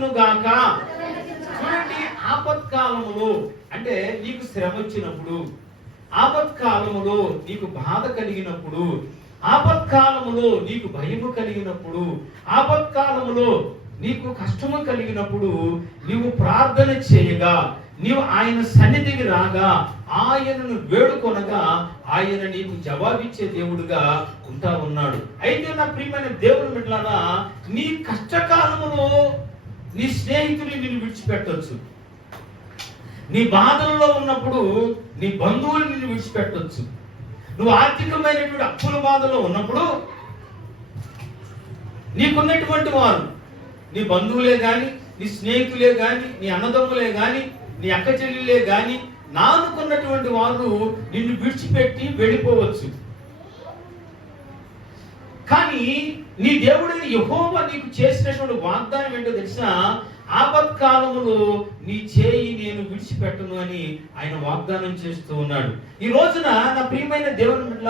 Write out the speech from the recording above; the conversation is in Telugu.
తొలగించును గాక. చూడండి, ఆపత్కాలములో అంటే నీకు శ్రమ వచ్చినప్పుడు, ఆపత్కాలములో నీకు బాధ కలిగినప్పుడు, ఆపత్కాలములో నీకు భయము కలిగినప్పుడు, ఆపత్కాలములో నీకు కష్టము కలిగినప్పుడు నీవు ప్రార్థన చేయగా, నీవు ఆయన సన్నిధికి రాగా, ఆయనను వేడుకొనగా ఆయన నీకు జవాబిచ్చే దేవుడుగా ఉంటా ఉన్నాడు. అయితే నా ప్రియమైన దేవుని బిడ్డలారా, నీ కష్టకాలములో నీ స్నేహితులు నిన్ను విడిచిపెట్టొచ్చు, నీ బాధల్లో ఉన్నప్పుడు నీ బంధువులు నిన్ను విడిచిపెట్టొచ్చు, నువ్వు ఆర్థికమైనటువంటి అప్పుల బాధలో ఉన్నప్పుడు నీకున్నటువంటి వారు, నీ బంధువులే గాని, నీ స్నేహితులే గాని, నీ అన్నదమ్ములే గాని, నీ అక్క చెల్లెలే గాని, నానుకున్నటువంటి వారు నిన్ను విడిచిపెట్టి వెళ్ళిపోవచ్చు. కానీ నీ దేవుడైన యెహోవా నీకు చేసినటువంటి వాగ్దానం ఏంటో తెలుసా? ఆపత్కాలములో నీ చేయి నేను విడిచిపెట్టను అని ఆయన వాగ్దానం చేస్తూ ఉన్నాడు. ఈ రోజున నా ప్రియమైన దేవుని